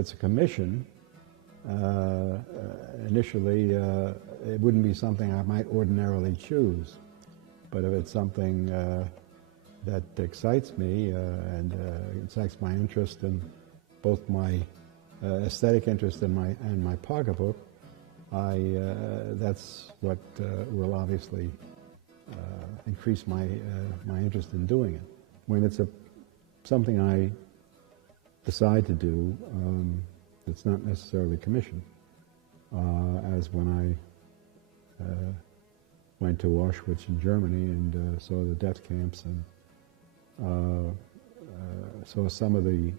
it's a commission, initially it wouldn't be something I might ordinarily choose. But if it's something that excites me and excites my interest in both my aesthetic interest and my pocketbook, that's what will obviously increase my interest in doing it. When it's something I decide to do, it's not necessarily commissioned, as when I went to Auschwitz in Germany and saw the death camps and saw some of the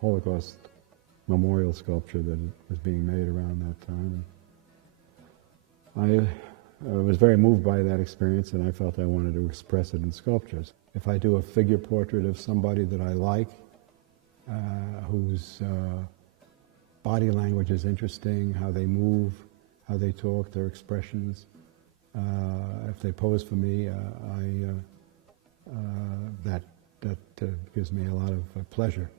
Holocaust memorial sculpture that was being made around that time. I was very moved by that experience, and I felt I wanted to express it in sculptures. If I do a figure portrait of somebody that I like, whose body language is interesting, how they move, how they talk, their expressions, if they pose for me, that gives me a lot of pleasure.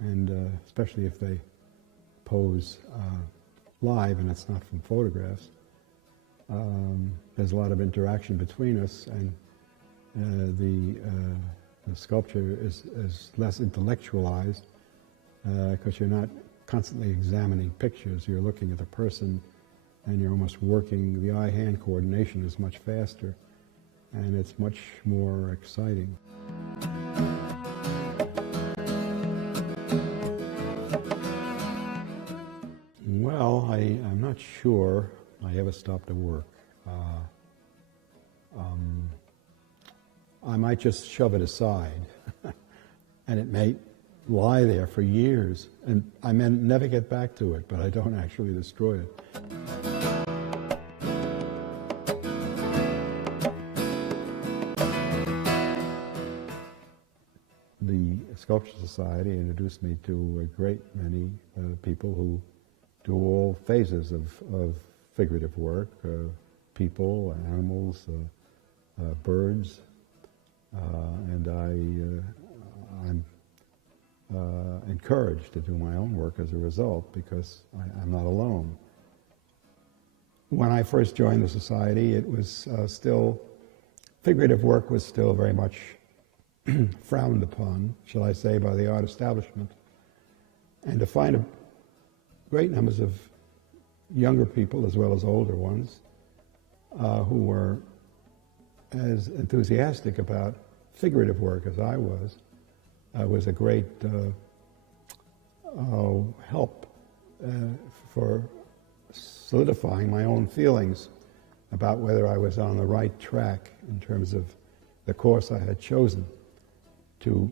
And especially if they pose live and it's not from photographs. There's a lot of interaction between us, and the sculpture is less intellectualized because you're not constantly examining pictures. You're looking at the person and you're almost working. The eye-hand coordination is much faster and it's much more exciting. Well, I'm not sure I ever stopped to work. I might just shove it aside, and it may lie there for years, and I may never get back to it, but I don't actually destroy it. The Sculpture Society introduced me to a great many people who do all phases of figurative work, people, animals, birds, and I'm encouraged to do my own work as a result because I'm not alone. When I first joined the society, it was still, figurative work was still very much frowned upon, shall I say, by the art establishment. And to find great numbers of younger people as well as older ones who were as enthusiastic about figurative work as I was a great help for solidifying my own feelings about whether I was on the right track in terms of the course I had chosen to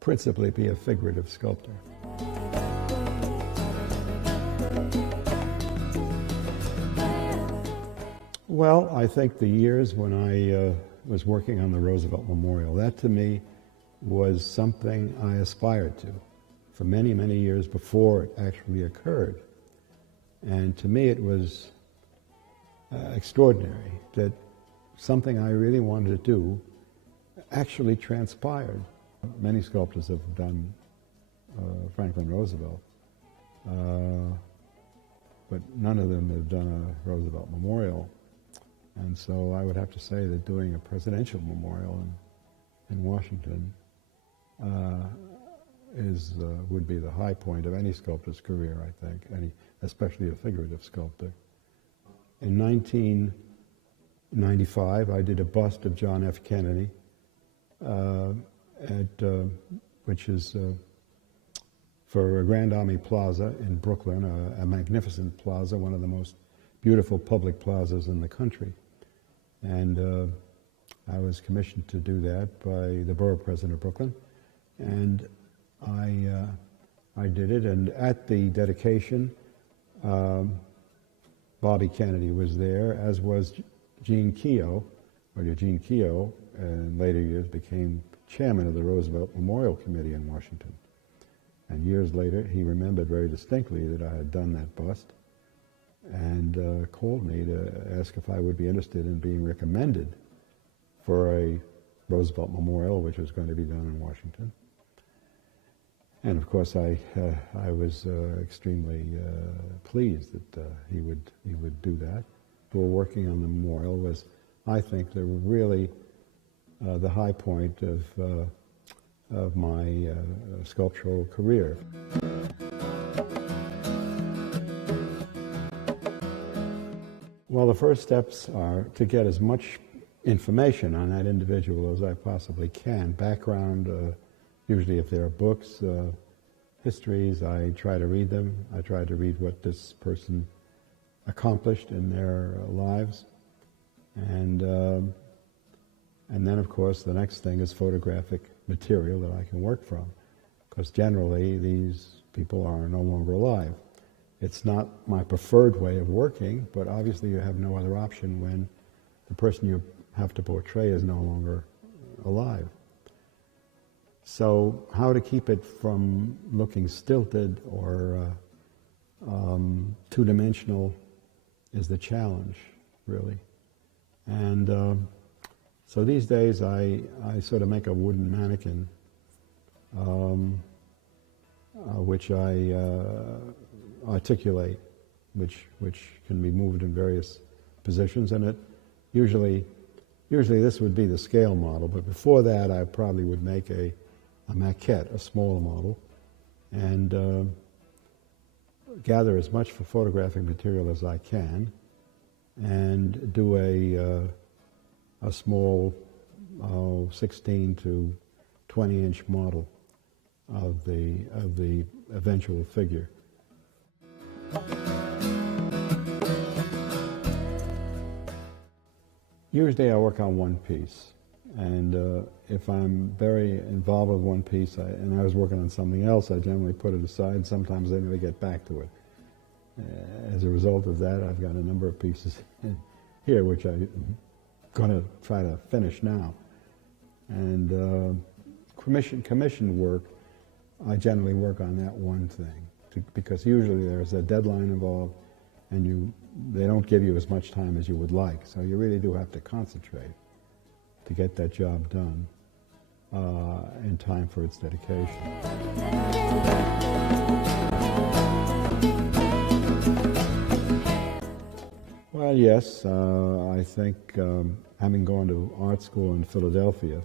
principally be a figurative sculptor. Well, I think the years when I was working on the Roosevelt Memorial, that to me was something I aspired to for many, many years before it actually occurred. And to me it was extraordinary that something I really wanted to do actually transpired. Many sculptors have done Franklin Roosevelt, but none of them have done a Roosevelt Memorial. And so I would have to say that doing a presidential memorial in Washington would be the high point of any sculptor's career, I think, especially a figurative sculptor. In 1995, I did a bust of John F. Kennedy, which is for a Grand Army Plaza in Brooklyn, a magnificent plaza, one of the most beautiful public plazas in the country. And I was commissioned to do that by the borough president of Brooklyn, and I did it. And at the dedication, Bobby Kennedy was there, as was Gene Keogh, Eugene Keogh, in later years became chairman of the Roosevelt Memorial Committee in Washington. And years later, he remembered very distinctly that I had done that bust, and called me to ask if I would be interested in being recommended for a Roosevelt Memorial, which was going to be done in Washington. And of course, I was extremely pleased that he would do that. We're working on the memorial was, I think, really the high point of my sculptural career. Well, the first steps are to get as much information on that individual as I possibly can. Background, usually if there are books, histories, I try to read them. I try to read what this person accomplished in their lives. And then, of course, the next thing is photographic material that I can work from, because generally these people are no longer alive. It's not my preferred way of working, but obviously you have no other option when the person you have to portray is no longer alive. So how to keep it from looking stilted or two-dimensional is the challenge, really. And so these days I sort of make a wooden mannequin, which I articulate, which can be moved in various positions, and it usually this would be the scale model, but before that I probably would make a maquette, a smaller model, and gather as much for photographic material as I can, and do a small 16 to 20-inch model of the eventual figure. Usually I work on one piece, and if I'm very involved with one piece and I was working on something else, I generally put it aside, and sometimes I never get back to it. As a result of that, I've got a number of pieces here which I'm going to try to finish now. And commission work, I generally work on that one thing, because usually there's a deadline involved, and they don't give you as much time as you would like, so you really do have to concentrate to get that job done in time for its dedication. Well, yes, I think having gone to art school in Philadelphia,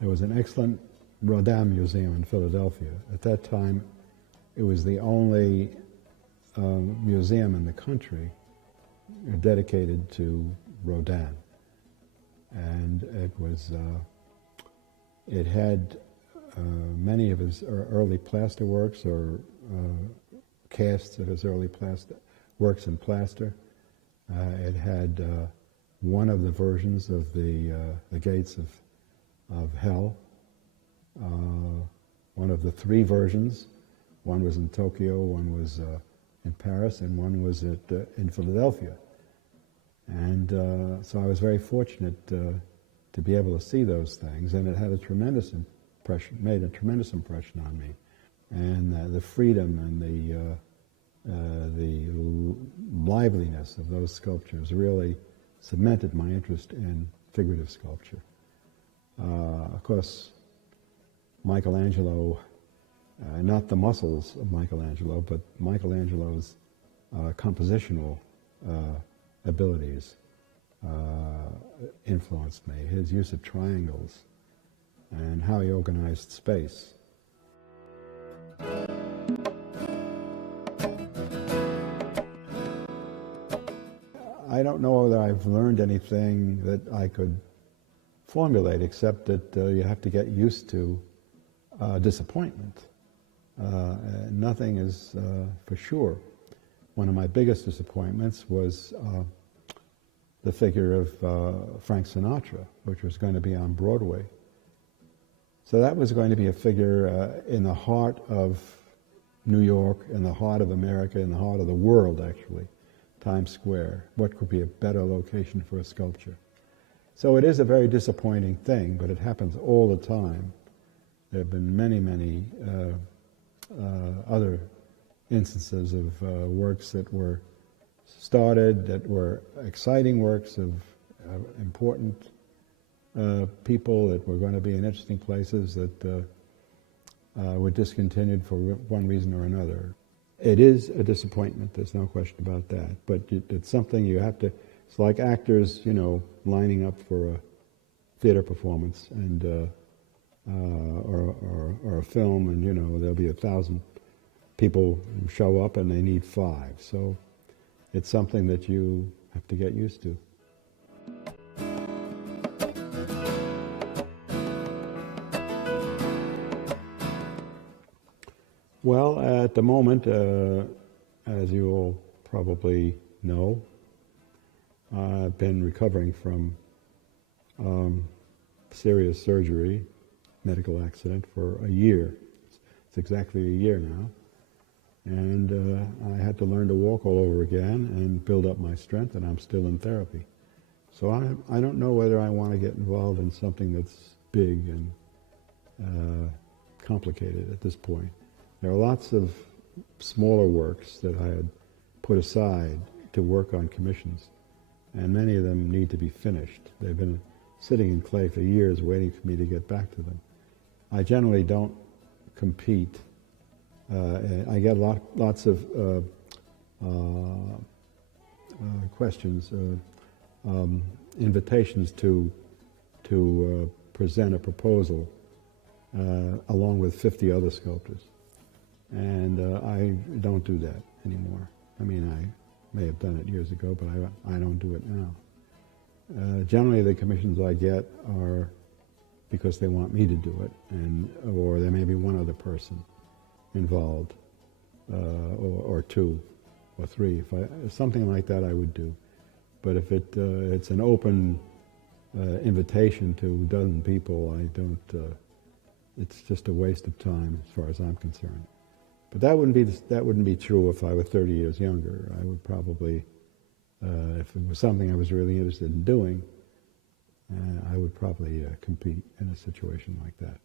there was an excellent Rodin Museum in Philadelphia. At that time, it was the only museum in the country dedicated to Rodin, and it had many of his early plaster works, or casts of his early works in plaster. It had one of the versions of the Gates of Hell, one of the three versions. One was in Tokyo, one was in Paris, and one was in Philadelphia. And so I was very fortunate to be able to see those things, and it had a tremendous impression, made a tremendous impression on me. And the freedom and the liveliness of those sculptures really cemented my interest in figurative sculpture. Of course, Michelangelo, not the muscles of Michelangelo, but Michelangelo's compositional abilities influenced me. His use of triangles and how he organized space. I don't know whether I've learned anything that I could formulate, except that you have to get used to disappointment. Nothing is for sure. One of my biggest disappointments was the figure of Frank Sinatra, which was going to be on Broadway. So that was going to be a figure in the heart of New York, in the heart of America, in the heart of the world, actually, Times Square. What could be a better location for a sculpture? So it is a very disappointing thing, but it happens all the time. There have been many, many other instances of works that were started, that were exciting works of important people that were going to be in interesting places, that were discontinued for one reason or another. It is a disappointment, there's no question about that, but it's something you have to, it's like actors, lining up for a theater performance and or a film, and there'll be 1,000 people who show up and they need 5. So it's something that you have to get used to. Well, at the moment, as you all probably know, I've been recovering from serious surgery, medical accident, for a year. It's exactly a year now. And I had to learn to walk all over again and build up my strength, and I'm still in therapy. So I don't know whether I want to get involved in something that's big and complicated at this point. There are lots of smaller works that I had put aside to work on commissions, and many of them need to be finished. They've been sitting in clay for years waiting for me to get back to them. I generally don't compete. I get lots of questions, invitations to present a proposal along with 50 other sculptors. And I don't do that anymore. I mean, I may have done it years ago, but I don't do it now. Generally, the commissions I get are because they want me to do it, or there may be one other person involved, or 2 or 3. If something like that, I would do. But if it's an open invitation to a dozen people, I don't. It's just a waste of time, as far as I'm concerned. But that wouldn't be true if I were 30 years younger. I would probably, if it was something I was really interested in doing, I would probably compete in a situation like that.